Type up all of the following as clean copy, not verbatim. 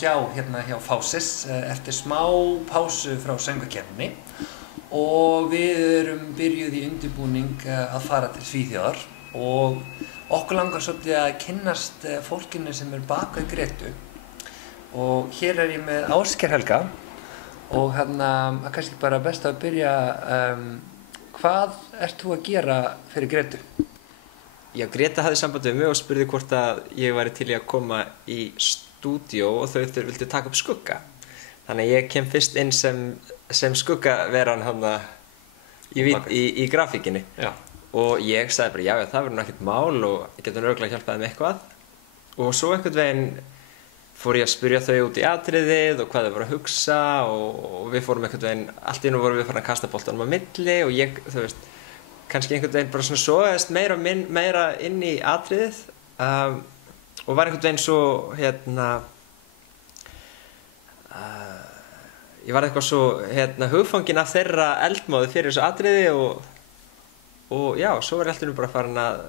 sjá hérna hjá Fásis eftir smá pásu frá söngvakeppninni og við erum byrjuð í undirbúning að fara til Svíþjóðar og okkur langar svolítið að kynnast fólkinu sem bak við Gretu og hér ég með Ásgeir Helga og kannski bara best að byrja hvað ert þú að gera fyrir Gretu? Já, Greta hafði samband við mig og spurði hvort að ég væri til í að koma í stúdíó og þau vildu taka upp skugga. Þannig að ég kem fyrst inn sem skuggaveran í grafíkinni. Já. Og ég sagði bara, já, það verður nú ekkert mál og ég geti örugglega hjálpað þeim eitthvað. Og svo einhvern veginn fór ég að spyrja þau út í atriðið og hvað þau voru að hugsa og við fórum einhvern veginn, allt í einu vorum við farin að kasta boltanum á milli og ég, þú veist, kannski einhvern veginn bara svona sogaðist meira inn í atriðið og var einhvern veginn svo ég var eitthvað svo hugfanginn af þeirra eldmóði fyrir þessu atriði og já, svo var ég alltaf bara farin að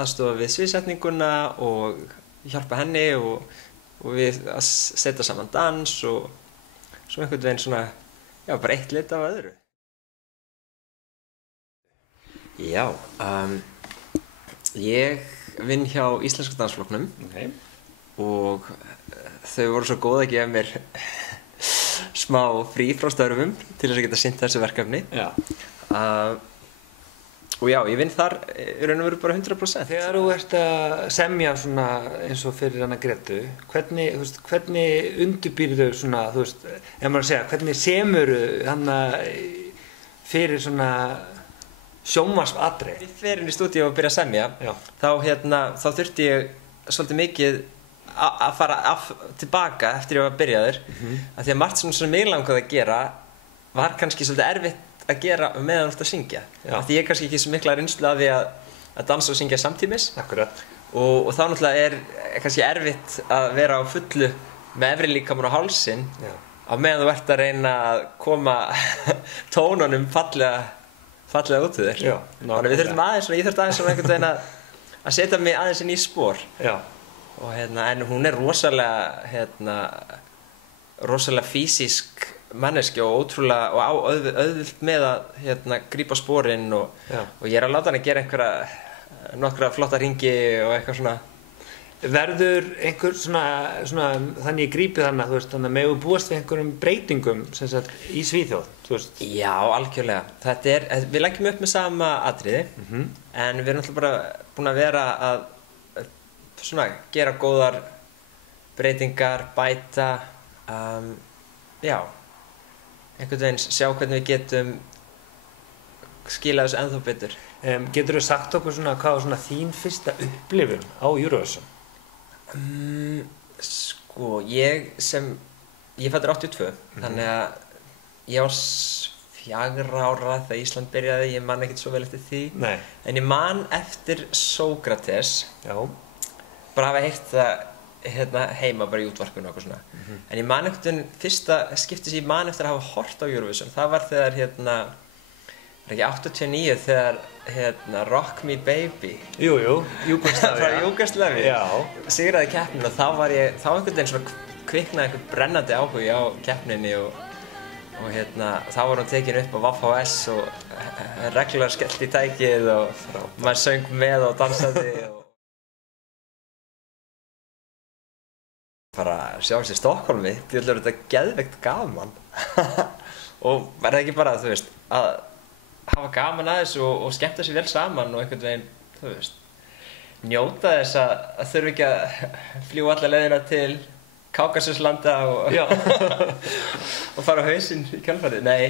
aðstofa við sviðsetninguna og hjálpa henni og við að setja saman dans og svo einhvern veginn svona, já, bara eitt lit af öðru. Já, ég vinn hjá Íslenska dansflokknum og þau voru svo góð að gefa mér smá frí frá störfum til þess að geta sinnt þessu verkefni. Já. Og já, ég vinn þar í raun og veru bara 100%. Þegar þú ert að semja svona eins og fyrir hana Gretu, hvernig undirbýrðu svona, þú veist, ef maður að segja, hvernig semurðu hana fyrir svona sjónvarpsatriði? Við fer inn í stúdíó og byrja að semja, þá þurfti ég svolítið mikið að fara tilbaka eftir ég var byrjaður af því að margt sem mig langaði að gera var kannski svolítið erfitt að gera meðan þú ert að syngja af því ég kannski ekki svo mikla reynslu af því að dansa og syngja samtímis. Akkurat. Og þá náttúrulega kannski erfitt að vera á fullu með efri líkamann á hálsinn á meðan þú ert að reyna að koma tónunum fallega út við þér. Já, þannig við þurftum aðeins ég þurfti aðeins einhvern veginn að setja mig aðeins inn í spor. Já. Og en hún rosalega físísk manneskja og ótrúlega og á auðvelt með að grípa sporin og ég að láta hann að gera nokkra flotta hringi og eitthvað svona. Verður einhver svona þannig ég grípi þannig að megum við búast við einhverjum breytingum sem sagt í Svíþjóð, þú veist? Já, algjörlega. Við leggjum upp með sama atriði en við erum náttúrulega bara búin að vera að svona gera góðar breytingar, bæta já, einhvern veginn sjá hvernig við getum skilað þessu ennþá betur. Geturðu sagt okkur svona hvað var svona þín fyrsta upplifun á Eurovision? Sko, ég fæddur 82, þannig að ég var 4 ára þegar Ísland byrjaði, ég man ekkert svo vel eftir því. Nei. En ég man eftir Sókrates, bara hafa heyrt það heima bara í útvarpinu og eitthvað svona. En ég man einhvern veginn, fyrsta skipti sem ég man eftir að hafa hort á Eurovision, það var þegar ekki 89 þegar Rock Me Baby Júgóslavíu frá Júgóslavíu sigraði keppnina og þá einhvern veginn svona kviknaði einhver brennandi áhugi á keppninni og þá var hún tekin upp á VHS og reglulega skellt í tækið og maður söng með og dansaði og bara sjá þessi Stokkólmi, því að þetta geðveikt gaman og verða ekki bara, þú veist, að hafa gaman að þessu og skemmta sér vel saman og einhvern veginn, þú veist, njóta þess að þurfa ekki að fljúga alla leiðina til Kákasuslanda og fara á hausinn í kjölfarið. Nei,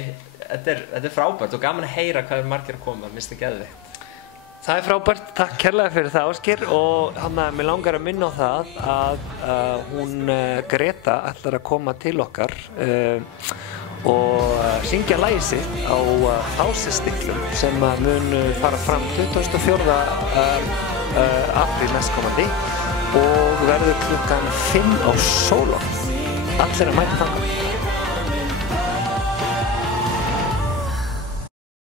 þetta frábært og gaman að heyra hvað margir að koma, minnst það geðveikt. Það frábært, takk kærlega fyrir það Ásgeir og mér langar að minna á það að hún Greta ætlar að koma til okkar og syngja lagið sitt á Fásistiklum sem mun fara fram 24. apríl næstkomandi og verður klukkan 5 á Sólon. Allir að mæta þangað.